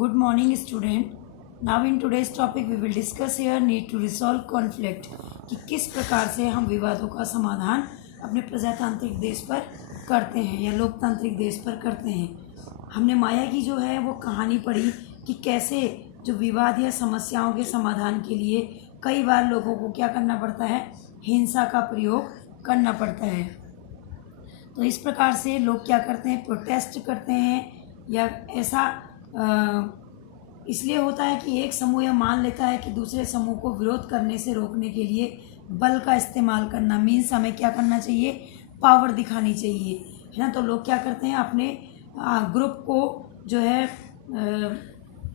Good morning student. Now in today's topic we will discuss here need to resolve conflict कि किस प्रकार से हम विवादों का समाधान अपने प्रजातांत्रिक देश पर करते हैं या लोकतांत्रिक देश पर करते हैं। हमने माया की जो है वो कहानी पढ़ी कि कैसे जो विवाद या समस्याओं के समाधान के लिए कई बार लोगों को क्या करना पड़ता है, हिंसा का प्रयोग करना पड़ता है। तो इस प्रकार से लोग क्या करते हैं, प्रोटेस्ट करते हैं या ऐसा इसलिए होता है कि एक समूह यह मान लेता है कि दूसरे समूह को विरोध करने से रोकने के लिए बल का इस्तेमाल करना मीन्स हमें क्या करना चाहिए, पावर दिखानी चाहिए, है ना। तो लोग क्या करते हैं, अपने ग्रुप को जो है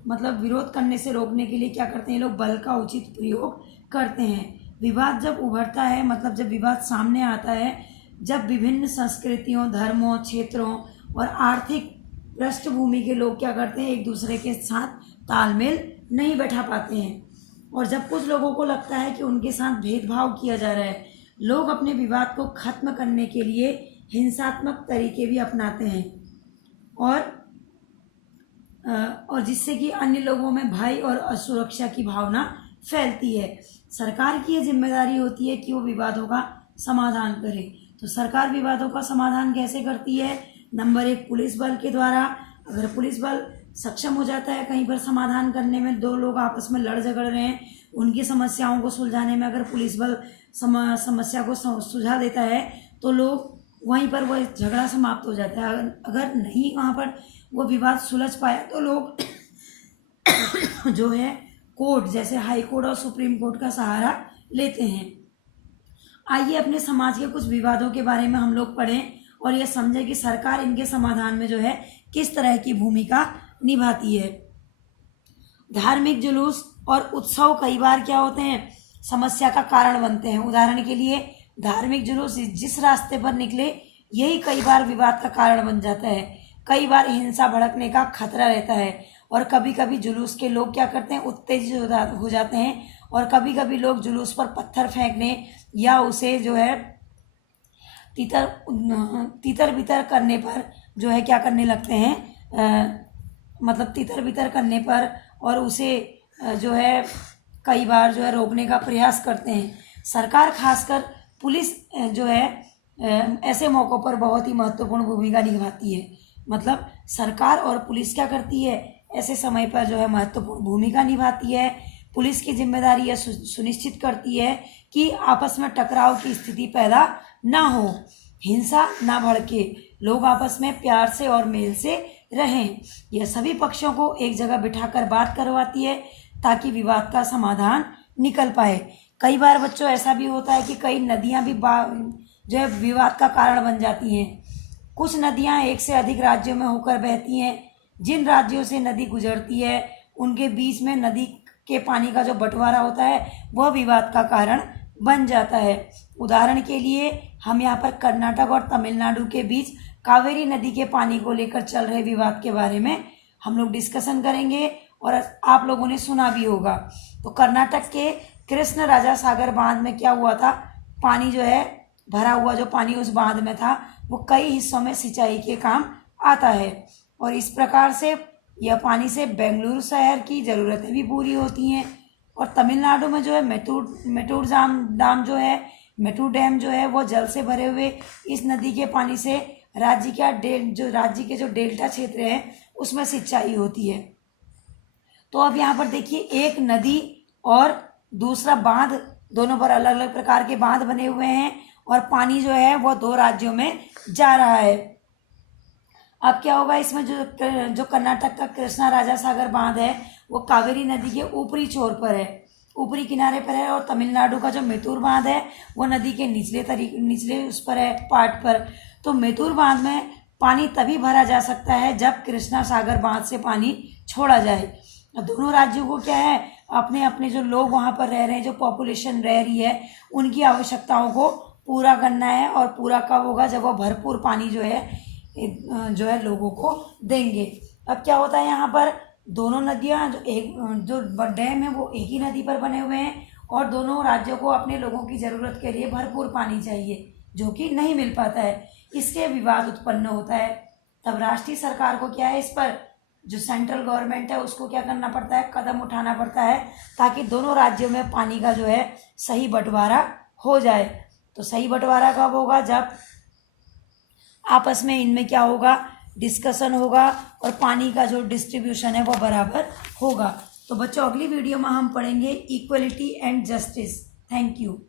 मतलब विरोध करने से रोकने के लिए क्या करते हैं, लोग बल का उचित प्रयोग करते हैं। विवाद जब उभरता है, मतलब जब विवाद सामने आता है, जब विभिन्न संस्कृतियों, धर्मों, क्षेत्रों और आर्थिक पृष्ठभूमि के लोग क्या करते हैं, एक दूसरे के साथ तालमेल नहीं बैठा पाते हैं और जब कुछ लोगों को लगता है कि उनके साथ भेदभाव किया जा रहा है, लोग अपने विवाद को खत्म करने के लिए हिंसात्मक तरीके भी अपनाते हैं और जिससे कि अन्य लोगों में भय और असुरक्षा की भावना फैलती है। सरकार की यह जिम्मेदारी होती है कि वो विवादों का समाधान करे। तो सरकार विवादों का समाधान कैसे करती है? नंबर 1, पुलिस बल के द्वारा। अगर पुलिस बल सक्षम हो जाता है कहीं पर समाधान करने में, दो लोग आपस में लड़ झगड़ रहे हैं, उनकी समस्याओं को सुलझाने में अगर पुलिस बल समस्या को सुलझा देता है तो लोग वहीं पर वह झगड़ा समाप्त हो जाता है। अगर नहीं वहाँ पर वो विवाद सुलझ पाया तो लोग जो है कोर्ट, जैसे हाई कोर्ट और सुप्रीम कोर्ट का सहारा लेते हैं। आइए अपने समाज के कुछ विवादों के बारे में हम लोग पढ़ें और यह समझें कि सरकार इनके समाधान में जो है किस तरह की भूमिका निभाती है। धार्मिक जुलूस और उत्सव कई बार क्या होते हैं, समस्या का कारण बनते हैं। उदाहरण के लिए धार्मिक जुलूस जिस रास्ते पर निकले यही कई बार विवाद का कारण बन जाता है। कई बार हिंसा भड़कने का खतरा रहता है और कभी कभी जुलूस के लोग क्या करते हैं, उत्तेजित हो जाते हैं और कभी कभी लोग जुलूस पर पत्थर फेंकने या उसे जो है तितर बितर करने पर जो है क्या करने लगते हैं, मतलब तितर बितर करने पर और उसे जो है कई बार जो है रोकने का प्रयास करते हैं। सरकार खासकर पुलिस जो है ऐसे मौक़ों पर बहुत ही महत्वपूर्ण भूमिका निभाती है। मतलब सरकार और पुलिस क्या करती है, ऐसे समय पर जो है महत्वपूर्ण भूमिका निभाती है। पुलिस की जिम्मेदारी यह सुनिश्चित करती है कि आपस में टकराव की स्थिति पैदा ना हो, हिंसा ना भड़के, लोग आपस में प्यार से और मेल से रहें। यह सभी पक्षों को एक जगह बिठाकर बात करवाती है ताकि विवाद का समाधान निकल पाए। कई बार बच्चों ऐसा भी होता है कि कई नदियां भी जो है विवाद का कारण बन जाती हैं। कुछ नदियां एक से अधिक राज्यों में होकर बहती हैं। जिन राज्यों से नदी गुजरती है उनके बीच में नदी के पानी का जो बंटवारा होता है वह विवाद का कारण बन जाता है। उदाहरण के लिए हम यहाँ पर कर्नाटक और तमिलनाडु के बीच कावेरी नदी के पानी को लेकर चल रहे विवाद के बारे में हम लोग डिस्कशन करेंगे और आप लोगों ने सुना भी होगा। तो कर्नाटक के कृष्ण राजा सागर बांध में क्या हुआ था, पानी जो है भरा हुआ जो पानी उस बांध में था वो कई हिस्सों में सिंचाई के काम आता है और इस प्रकार से यह पानी से बेंगलुरु शहर की ज़रूरतें भी पूरी होती हैं। और तमिलनाडु में जो है मेटूर डैम जो है वो जल से भरे हुए इस नदी के पानी से राज्य के जो डेल्टा क्षेत्र है उसमें सिंचाई होती है। तो अब यहाँ पर देखिए, एक नदी और दूसरा बांध, दोनों पर अलग अलग प्रकार के बांध बने हुए हैं और पानी जो है वो दो राज्यों में जा रहा है। अब क्या होगा, इसमें जो कर्नाटक का कृष्णा राजा सागर बांध है वो कावेरी नदी के ऊपरी छोर पर है, ऊपरी किनारे पर है और तमिलनाडु का जो मेतूर बांध है वो नदी के निचले उस पर है, पार्ट पर। तो मेतूर बांध में पानी तभी भरा जा सकता है जब कृष्णा सागर बांध से पानी छोड़ा जाए। दोनों राज्यों को क्या है, अपने अपने जो लोग वहाँ पर रह रहे हैं, जो पॉपुलेशन रह रही है, उनकी आवश्यकताओं को पूरा करना है और पूरा कब होगा, जब वो भरपूर पानी जो है लोगों को देंगे। अब क्या होता है, यहाँ पर दोनों नदियाँ जो डैम है वो एक ही नदी पर बने हुए हैं और दोनों राज्यों को अपने लोगों की ज़रूरत के लिए भरपूर पानी चाहिए जो कि नहीं मिल पाता है। इससे विवाद उत्पन्न होता है। तब राष्ट्रीय सरकार को क्या है, इस पर जो सेंट्रल गवर्नमेंट है उसको क्या करना पड़ता है, कदम उठाना पड़ता है ताकि दोनों राज्यों में पानी का जो है सही बंटवारा हो जाए। तो सही बंटवारा कब होगा, जब आपस में इनमें क्या होगा, डिस्कशन होगा और पानी का जो डिस्ट्रीब्यूशन है वो बराबर होगा। तो बच्चों अगली वीडियो में हम पढ़ेंगे equality and justice. Thank you.